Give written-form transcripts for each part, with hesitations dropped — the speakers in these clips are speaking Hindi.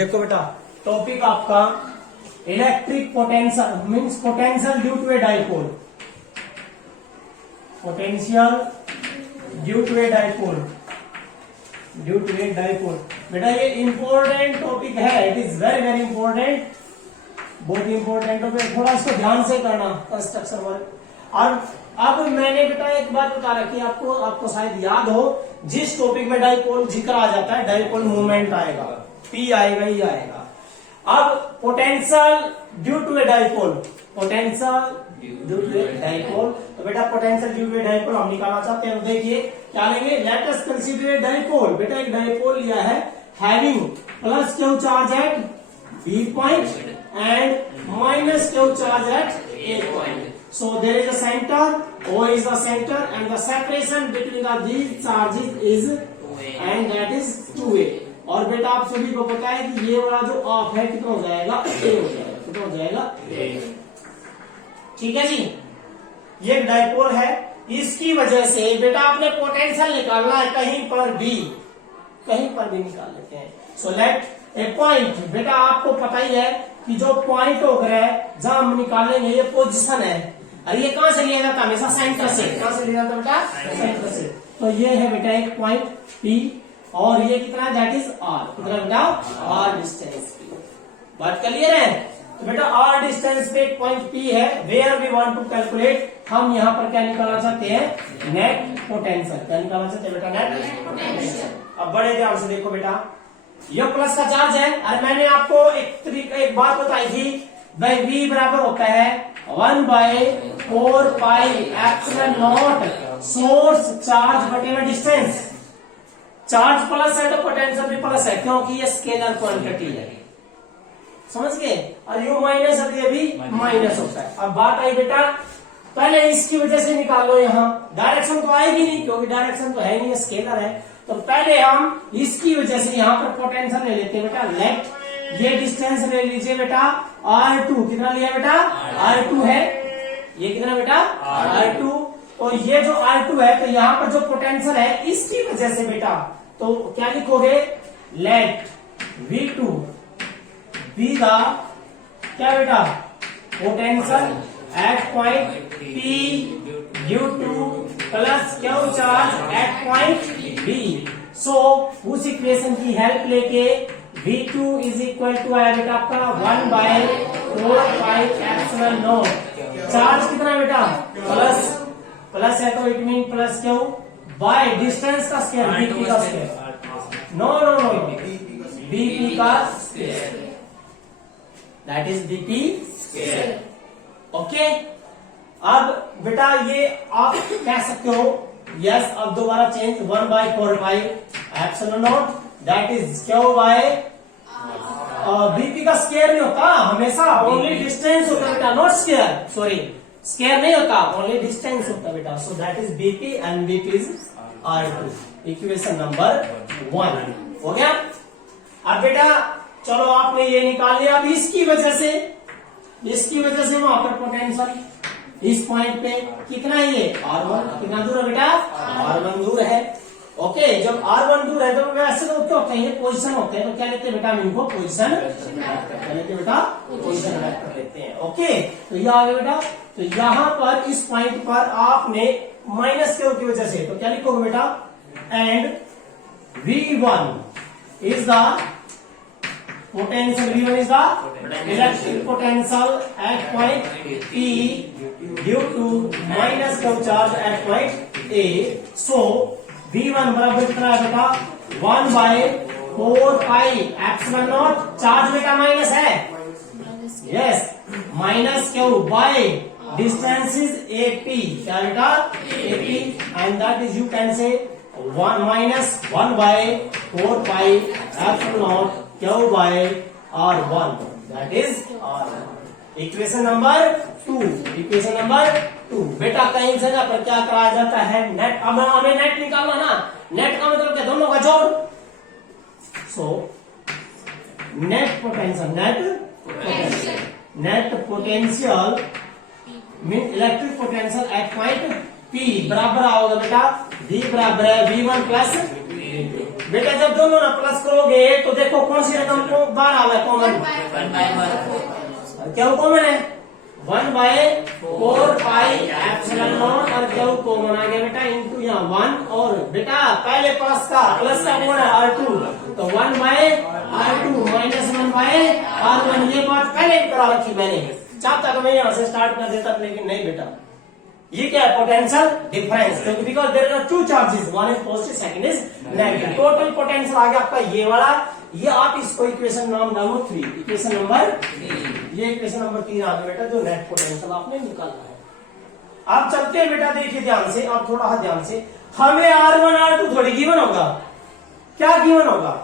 देखो बेटा, टॉपिक आपका electric potential means potential due to a dipole. Potential due to a dipole, due to a dipole. बेटा ये इंपॉर्टेंट टॉपिक है, it is very very important, बहुत इंपॉर्टेंट टॉपिक। थोड़ा इसको ध्यान से करना कंस्ट्रक्शन वर्क। और अब मैंने बेटा एक बात बता रखी आपको, आपको शायद याद हो, जिस टॉपिक में डाइपोल जिक्र आ जाता है डाइपोल मूवमेंट आएगा, पी आएगा, ही आएगा। अब potential due to a dipole, potential due to a dipole, तो बेटा potential due to a dipole हम निकालना चाहते हैं। देखिए क्या लेंगे, let us consider a dipole. बेटा एक डाइपोल लिया है having plus Q charge at B point and minus Q charge at A point. So there is a center, O is the center, and the separation between these charges is and that is 2a। और बेटा आप सभी को पता है कि ये वाला जो ऑफ है कितना हो जाएगा, a हो जाएगा, कितना हो जाएगा a। ठीक है जी, ये डाइपोल है, इसकी वजह से बेटा आपने पोटेंशियल निकालना है कहीं पर भी, कहीं पर भी निकाल लेते हैं। सो लेट ए पॉइंट, बेटा आपको पता ही है कि जो पॉइंट हो गया है जहां हम निकालेंगे, ये पोजीशन है, और ये कहां से लिया जाता है, हमेशा सेंटर से। कहां से लिया जाता है बेटा, सेंटर से। तो ये है बेटा एक पॉइंट P, और ये कितना है, दैट इज R। कितना बेटा, R डिस्टेंस P। बात क्लियर है? तो बेटा R डिस्टेंस पे एक पॉइंट P है, where we want to calculate, हम यहाँ पर क्या निकालना चाहते हैं, नेट पोटेंशियल। क्या निकालना चाहते हैं बेटा, नेट पोटेंशियल। अब बड़े ध्यान से देखो बेटा, ये प्लस का चार्ज है, और मैंने आपको एक बात बताई थी भाई, V बराबर होता है 1/4πε0 सोर्स चार्ज बटे में डिस्टेंस। चार्ज प्लस है तो पोटेंशियल भी प्लस है, क्योंकि ये स्केलर क्वांटिटी है, समझ गए। और यू माइनस है, ये भी माइनस होता है। अब बात आई बेटा, पहले इसकी वजह से निकाल लो, यहाँ डायरेक्शन तो आएगी नहीं, क्योंकि डायरेक्शन तो है नहीं, स्केलर है। तो पहले हम इसकी वजह से यहाँ पर पोटेंशियल ले लेते हैं बेटा, लेट ये डिस्टेंस ले लीजिए बेटा R2। कितना लिया बेटा, R2 है, ये कितना बेटा R2। तो ये जो R2 है, तो यहाँ पर जो पोटेंशियल है इसकी वजह से बेटा, तो क्या लिखोगे, लेट V2 बी द क्या बेटा, potential at point P due two plus Q charge at point B। सो उस इक्वेशन की हेल्प लेके V2 इज इक्वल टू आया बेटा आपका 1/4πε0। चार्ज कितना बेटा, प्लस, प्लस है तो it mean plus Q by distance का स्क्वायर, BP का square. No no no, BP का square, that is BP square. Okay, अब बेटा ये आप कह सकते हो, यस, अब दोबारा change, 1/4πε0 that is q by BP का स्क्वायर नहीं होता हमेशा, ओनली डिस्टेंस होता है बेटा, नॉट स्क्वायर, सॉरी स्क्वायर नहीं होता, ओनली डिस्टेंस होता बेटा। सो that is BP and BP is R2। Equation number 1 हो गया। अब बेटा चलो आपने ये निकाल लिया। अब इसकी वजह से वहां पर पोटेंशियल इस पॉइंट पे कितना है, ये R1 कितना दूर है बेटा, R1 दूर है। ओके, जब R1 दूर है तो वैसे तो क्या होते हैं, ये पोजीशन होते हैं, तो क्या लेते हैं बेटा, हम इनको पोजीशन क्या लेते हैं बेटा, पोजीशन वेक्टर लेते हैं। ओके, तो ये आ गया बेटा। तो यहाँ पर इस पॉइंट पर आपने माइनस क्यू की वजह से, तो क्या लिखोगे बेटा, and V1 is the potential, V1 is the electric potential at point P due to minus Q charge at point A। So V1 बराबर कितना है बेटा, 1/4πε0। चार्ज बेटा माइनस है, yes, minus q by distance is AP। क्या बेटा, AP, and that is you can say 1/4πε0 q by R1, that is R1। Equation number 2, equation number 2। बेटा कहीं जगह पर क्या कराया जाता है, नेट। अब हमें नेट निकालना ना, नेट का मतलब क्या, दोनों का जोड़। So net potential, net potential mean electric potential at point P बराबर आओगे बेटा, V बराबर है V1 प्लस बेटा जब दोनों ना प्लस करोगे तो देखो कौन सी रकम को बार आ गया कॉमन, क्या कॉमन है 1/4 पाई एप्सिलॉन नॉट और क्या कॉमन आ गया बेटा इनटू यहाँ 1 और बेटा पहले प्लस का कौन है R2 तो 1/R2 माइनस 1/R1 ये बात पहले करा रखी मैंने, चाहता तो मैं यहाँ से स्टार्ट कर देता लेकिन नहीं बेटा ये क्या है पोटेंशियल डिफरेंस क्योंकि because there are two charges one is positive second is negative, total potential आ गया आपका ये वाला, ये आप इसको इक्वेशन नाम डालो 3, इक्वेशन नंबर 3, ये इक्वेशन नंबर 3 आ गया बेटा जो नेट पोटेंशियल आपने निकालना है। आप चलते हैं बेटा देखिए ध्यान से, आप थोड़ा ध्यान से, हमें R1 R2 थोड़ी गिवन होगा, क्या गिवन होगा,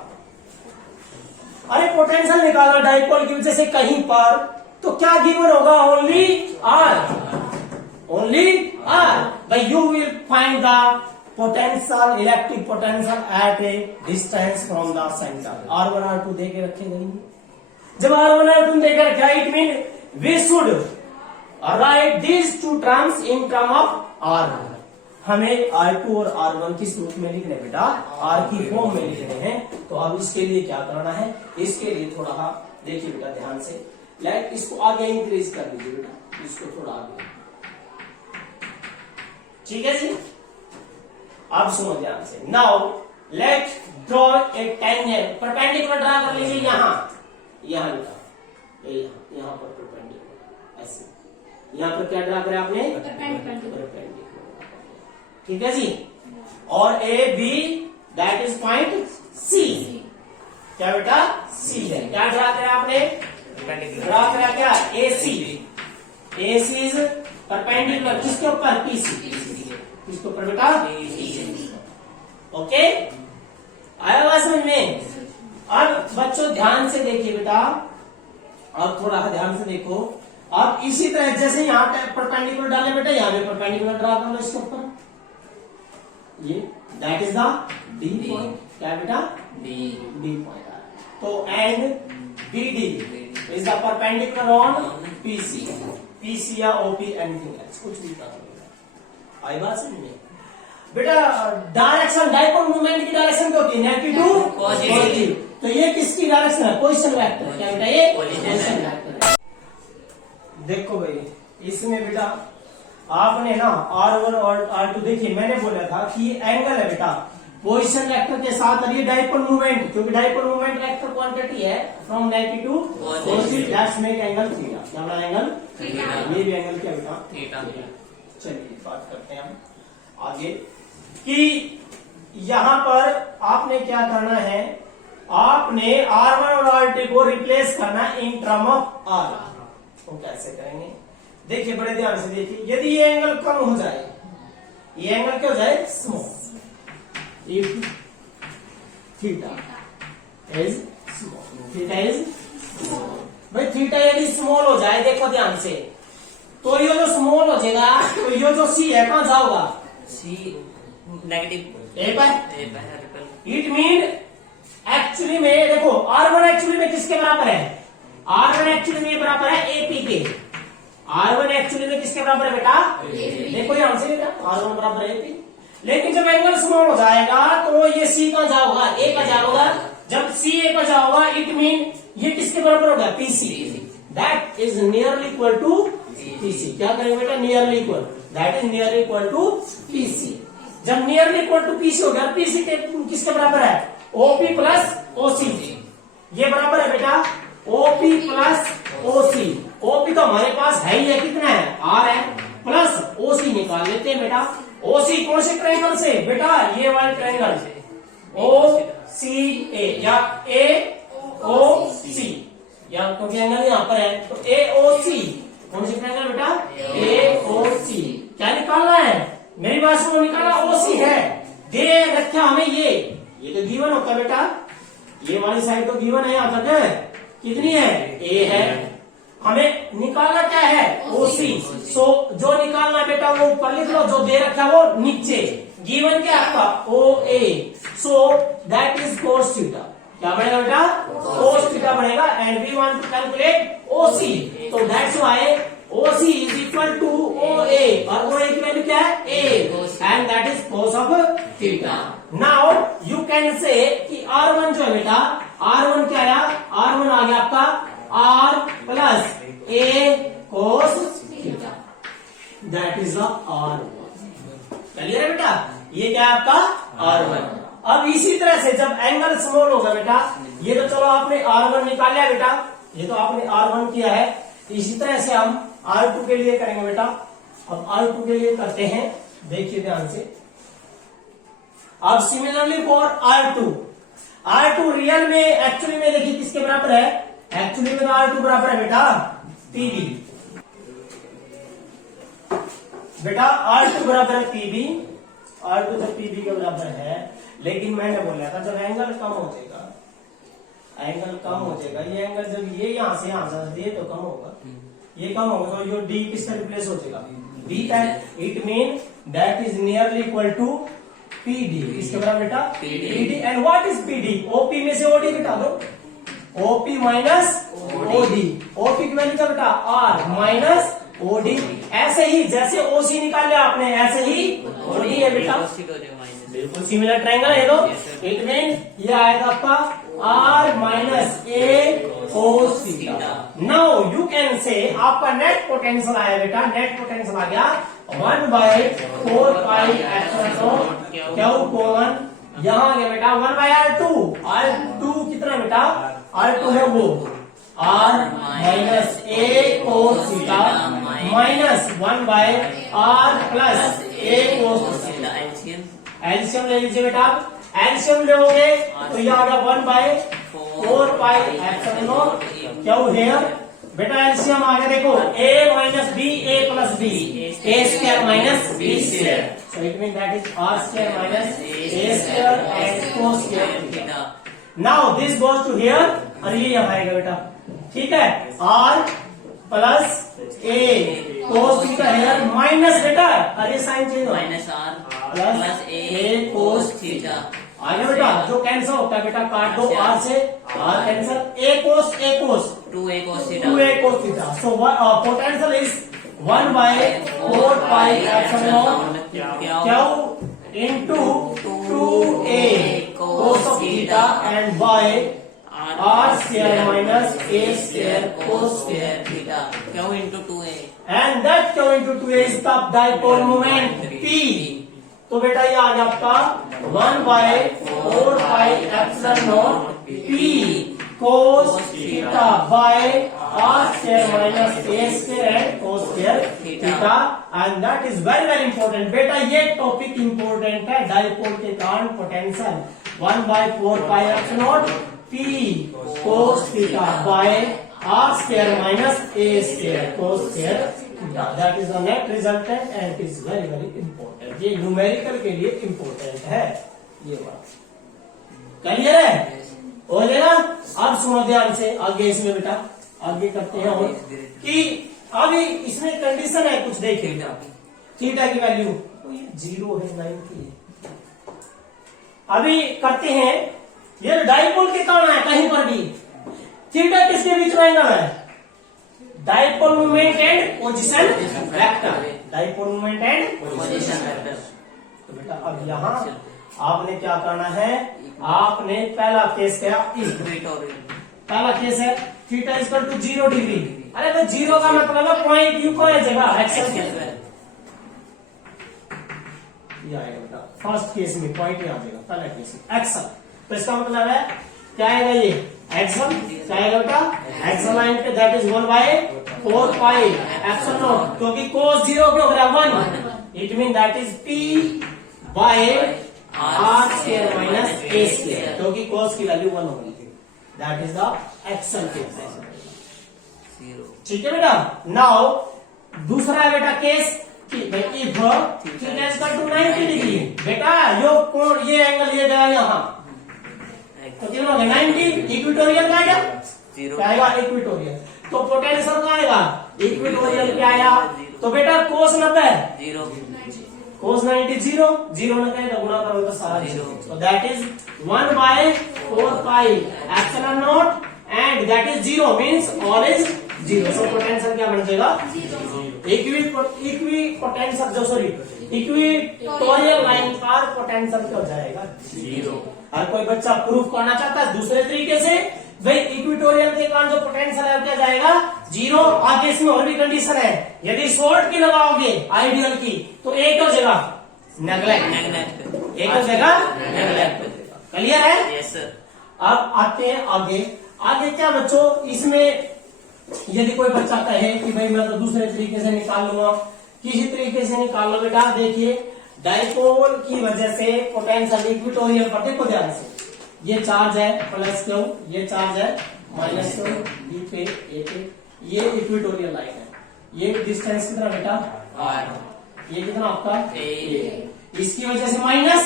अरे पोटेंशियल निकालना डाइपोल की वजह से कहीं पर तो क्या गिवन होगा only R, only R, but you will find the potential, electric potential at a distance from the center. R1 R2 दे के रखे गई, जब R1 R2 दे के रखा it means we should write these two terms in term of R. हमें R2 और R1 किस रूप में लिखने बेटा, R की फॉर्म में लिखने हैं, तो अब इसके लिए क्या करना है, इसके लिए थोड़ा देखिए बेटा ध्यान से, लाइक इसको आगे इंक्रीज कर दीजिए बेटा, इसको थोड़ा आगे, ठीक है जी। अब सुनो ध्यान से, now let draw a tangent, perpendicular draw कर लीजिए यहाँ बेटा, यहाँ पर परपेंडिकुलर ऐसे, यहाँ पर क्या ड्रा करें आपने परपेंडिकुलर, ठीक है जी, और A B that is point C, क्या बेटा सी है, क्या ड्रा करें आपने ड्रा करा क्या ए सी इज परपेंडिकुलर किसके ऊपर पीसी, किसके ऊपर बेटा ओके, आया बात समझ में। अब बच्चों ध्यान से देखिए बेटा, अब थोड़ा ध्यान से देखो, अब इसी तरह जैसे यहाँ परपेंडिकुलर डाले बेटा यहाँ पे परपेंडिकुलर ड्रा कर लो इसके ऊपर, ये that is the D point, क्या बेटा डी पॉइंट, तो and B D is the perpendicular on PC या ओपी एनीथिंग एल्स, कुछ भी कर आई बात समझ में बेटा। डायरेक्शन डाइपोल मूवमेंट की डायरेक्शन क्या होती है, नेगेटिव पॉजिटिव, तो ये किसकी डायरेक्शन है, पोजीशन वेक्टर, क्या बेटा ये पोजीशन वेक्टर है। देखो भाई इसमें बेटा आपने ना R1 और R2 देखिए मैंने बोला था कि एंगल है बेटा पोजीशन वेक्टर के साथ, और ये डाइपोल मूवमेंट, क्योंकि डाइपोल मूवमेंट वेक्टर क्वांटिटी है from negative to positive, that's make angle theta, क्या बड़ा एंगल थीटा, ये भी एंगल क्या बेटा थीटा। चलिए बात करते हैं हम आगे कि यहां पर आपने क्या करना है, आपने R1 और R2 को रिप्लेस करना इन टर्म ऑफ R, तो कैसे करेंगे देखिए बड़े ध्यान से देखिए, यदि ये एंगल कम हो जाए, ये एंगल क्या हो जाए small, if theta is small, theta is small, भाई थीटा यदि स्मॉल हो जाए देखो ध्यान से, तो ये जो स्मॉल हो जाएगा तो ये जो सी है कहां जाओगा, सी नेगेटिव ए पर, इट मीन एक्चुअली में देखो R1 एक्चुअली में किसके बराबर है, R1 एक्चुअली में बराबर है एपी के, R1 एक्चुअली में किसके बराबर है बेटा, देखो यहां से बेटा R1 बराबर है एपी, लेकिन जब एंगल स्मॉल हो जाएगा तो ये सी कहां जाओगा, ए पर जाओगा, जब सी ए पर जाओगा इट मीन ये किसके बराबर होगा, PC, that is nearly equal to PC, क्या करेंगे बेटा nearly equal, that is nearly equal to PC, जब नियरली इक्वल टू पीसी हो गया, पीसी के किसके बराबर है, ओपी प्लस ओसी, ये बराबर है बेटा ओपी प्लस ओसी, ओपी तो हमारे पास है ही है, कितना है आर है, प्लस ओसी निकाल लेते हैं बेटा, ओसी कौन से ट्रायंगल से बेटा, ये वाले ट्रायंगल ओ सी ए या ए ओ सी, या क्योंकि एंगल यहाँ पर है तो ए ओ सी, कौन से ट्रायंगल बेटा ए ओ सी, क्या निकालना है मेरी बात सुनो, निकाला ओसी है, दे रखा हमें ये तो गिवन होता है बेटा, ये वाली साइड तो गिवन है, यहाँ तक कितनी है ए है, हमें निकालना क्या है ओसी, सो जो निकालना बेटा वो ऊपर लिख लो, जो दे रखा है वो नीचे, गिवन क्या आपका O A, so that is cos theta, क्या बनेगा बेटा कोस थीटा बनेगा, and we want to calculate OC, तो that's why OC is equal to O A, और ओ ए की वैल्यू क्या है A, and that is cos of theta. Now you can say कि R1 जो है बेटा, R1 क्या आया, R1 आ गया आपका R plus A cos theta, that is the R1। Clear है बेटा, ये क्या है आपका R1। अब इसी तरह से जब एंगल स्मॉल होगा बेटा, ये तो चलो आपने R1 निकाल लिया बेटा, ये तो आपने R1 किया है, इसी तरह से हम R2 के लिए करेंगे बेटा। अब R2 के लिए करते हैं, देखिए ध्यान से। अब सिमिलरली फॉर R2 रियल में एक्चुअली में देखिए किसके बराबर है, एक्चुअली में तो R2 बराबर है बेटा PB, बेटा R2 बराबर है PB, R2 जब PB के बराबर है, लेकिन मैंने बोला था जब एंगल कम हो जाएगा, एंगल कम हो जाएगा, ये एंगल जब ये यहां से ये तो कम होगा, ये कम होगा तो ये D किससे रिप्लेस हो जाएगा, D का, it mean that is nearly equal to PD, इसके बराबर बेटा PD। And what is PD, OP में से OD घटा दो, OP माइनस OD, OP की वैल्यू क्या बेटा R माइनस OD, ऐसे ही जैसे OC निकाल लिया आपने, ऐसे ही OD है बेटा, बिल्कुल सिमिलर ट्रायंगल है दो, इट मीन ये आएगा आपका R minus A cos theta. Now you can से आपका नेट पोटेंशियल आया बेटा, नेट पोटेंशियल आ गया 1/4 पाई एप्सिलॉन Q कॉमन, यहाँ आ गया बेटा 1/R2 कितना बेटा, R2 है वो R minus A cos theta minus 1/R plus A cos theta. LCM ले लीजिए बेटा, एलसीएम लोगे तो ये आ गया 1/4 पाई एप्सिलॉन Q हेयर, बेटा एलसीएम आ गया देखो A minus B A plus B, A square minus B square, so it mean that is R square minus A square and cos square theta. Now this goes to here और ये यहाँ आएगा बेटा, ठीक है, R plus A cos theta here minus बेटा, अरे sine change minus R plus A cos theta आ गया बेटा, जो कैंसिल होता है बेटा काट दो R से, R cancel, A cos 2A cos theta, 2A cos theta, so potential is 1/4 pi epsilon Q into 2A cos theta and by R square minus A square cos square theta, Q into 2A, and that Q into 2A is the dipole moment P। तो बेटा ये आ गया आपका 1/4 pi epsilon P cos theta by R square minus A square and cos square theta, and that is very very important बेटा, ये टॉपिक इंपॉर्टेंट है, डाइपोल के कारण potential 1/4 pi epsilon P cos theta by R square minus A square cos square theta, that is the net resultant and it is very very important, ये न्यूमेरिकल के लिए इंपॉर्टेंट है, ये बात क्लियर है, हो जाएगा। अब सुनो ध्यान से आगे, इसमें बेटा आगे करते हैं और कि अभी इसमें कंडीशन है कुछ, देखिए थीटा की वैल्यू 0 है 90 है। अभी करते हैं, ये डाइपोल के कारण है, कहीं पर भी थीटा किसके बीच में एंगल है, dipole moment and position vector, dipole moment and position vector. तो बेटा अब यहाँ आपने क्या करना है, आपने पहला केस क्या, पहला केस है थीटा इक्वल टू 0 डिग्री, अरे तो 0 का मतलब है पॉइंट यू को जगह एक्सल के ये आएगा बेटा, फर्स्ट केस में पॉइंट आ जाएगा, पहला केस एक्सल, तो इसका मतलब है क्या आएगा, ये एक्सल क्या आएगा बेटा, एक्सल लाइन पे दैट इज 1/4 पाई एप्सिलॉन, क्योंकि cos 0 क्या हो गया 1, it mean that is P by R square minus A square, क्योंकि cos की वैल्यू 1 होगी, that is the axial case, ठीक है बेटा। नाउ दूसरा है बेटा केस कि if theta is equal to 90 degree, बेटा यो कोण ये एंगल ये गया यहाँ, तो कितना हो गया 90, इक्वेटोरियल का आएगा, क्या आएगा इक्वेटोरियल, तो पोटेंशियल का आएगा इक्वेटोरियल क्या आया, तो बेटा cos 90 0, cos 90 0, 0 ना कहे तो गुणा करो तो सारा 0, तो that is 1/4 pi epsilon not and that is 0 means all is 0, so potential क्या बन जाएगा 0। इक्विपोटेंशियल जो सॉरी इक्विटोरियल लाइन पर पोटेंशियल क्या हो जाएगा? जीरो। हर कोई बच्चा प्रूफ करना चाहता है दूसरे तरीके से, भाई इक्विटोरियल के कारण जो पोटेंशियल है क्या जाएगा? जीरो। आगे इसमें और भी कंडीशन है, यदि शॉर्ट की लगाओगे आइडियल की तो एक हो जाएगा नेगलेक्ट, एक हो जाएगा नेगलेक्ट। क्लियर है? Yes sir. अब आते हैं आगे। आगे क्या बच्चों, इसमें यदि कोई बच्चा कहे कि भाई मैं तो दूसरे तरीके से निकाल लूंगा, किसी तरीके से निकाल लो बेटा। देखिए डाइपोल की वजह से पोटेंशियल इक्विटोरियल पर, देखो ध्यान से, ये चार्ज है प्लस क्यू, ये चार्ज है माइनस क्यू, बी पे ए पे, ये इक्विटोरियल लाइन है। ये डिस्टेंस कितना बेटा? R। ये कितना आपका? A। इसकी वजह से माइनस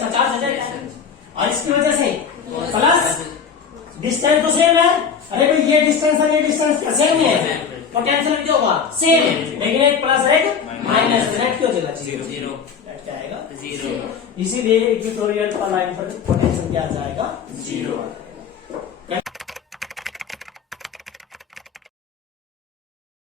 का चार्ज आ जाएगा, और इसकी वजह से प्लस। डिस्टेंस तो सेम है, अरे भाई ये डिस्टेंस और ये डिस्टेंस सेम ही है, पोटेंशियल क्या होगा? सेम, लेकिन एक प्लस एक माइनस, नेट क्या हो जाएगा? जीरो। नेट क्या आएगा? जीरो। इसीलिए इक्विटोरियल पर लाइन पर पोटेंशियल क्या आ जाएगा? जीरो।